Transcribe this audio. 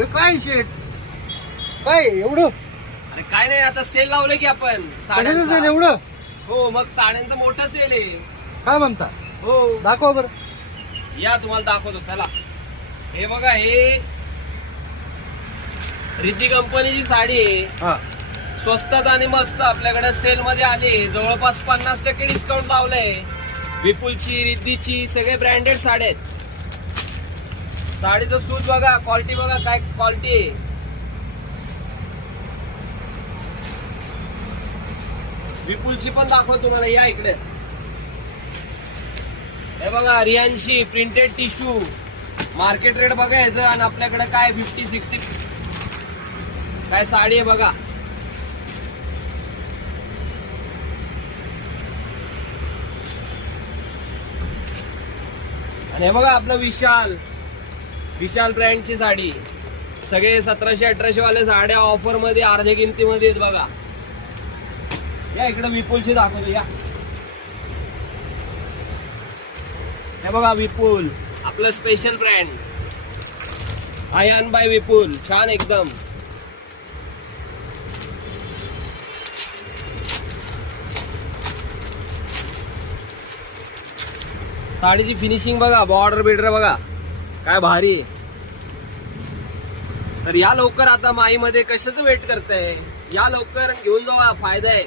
हे काय शेट काय एवढं अरे काय नाही, आता सेल लावले की आपण कशाचं साड्यांचा. सेल एवढं हो मग साड्यांचा मोठा सेल आहे. काय म्हणता हो दाखवा बरं. या तुम्हाला दाखवतो चला. हे बघा, हे रिद्धी कंपनीची साडी आहे. हा स्वस्तात आणि मस्त आपल्याकडे सेल मध्ये आले. जवळपास 50% डिस्काउंट लावलंय. विपुलची, रिद्धीची सगळे ब्रँडेड साड्या आहेत. साडीचं सूत बघा, क्वालिटी बघा काय क्वालिटी आहे. विपुलची पण दाखवतो तुम्हाला, या इकडे. हे बघा Riyanshi printed tissue. Market rate बघायचं आणि आपल्याकडे काय 50-60 काय साडी आहे बघा. आणि हे बघा आपलं विशाल ब्रँडची साडी. सगळे 1700-1800 वाले साड्या ऑफर मध्ये अर्ध्या किमतीमध्ये आहेत बघा. या इकडे विपुलची दाखवतो या. हे बघा विपुल, आपलं स्पेशल ब्रँड आयान बाय विपुल. छान एकदम. साडीची फिनिशिंग बघा, बॉर्डर बिर्डर बघा काय भारी आहे. तर या लवकर, आता माईमध्ये कशाचं वेट करताय, या लवकर घेऊन जावा, फायदा आहे.